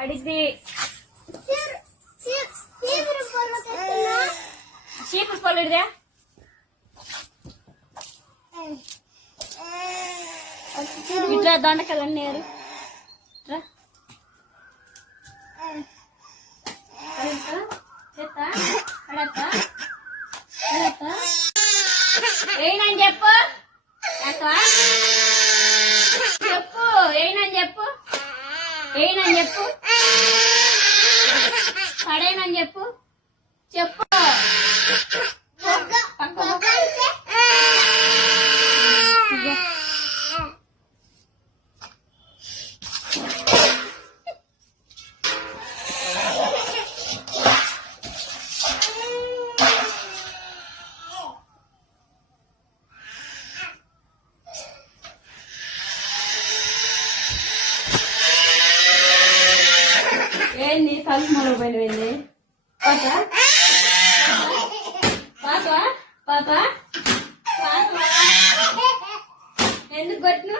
పడిద్ది. చీపురు పొల్లుడిదే. ఇట్లా దొండకాయలన్నీ ఏనని చెప్పు చెప్పు ఏనని చెప్పు ఏనని చెప్పు పడేనని చెప్పు చెప్పు ఏంది కలిసి మొదలు పోయింది పాప పాప పాప ఎందుకు కొట్టిన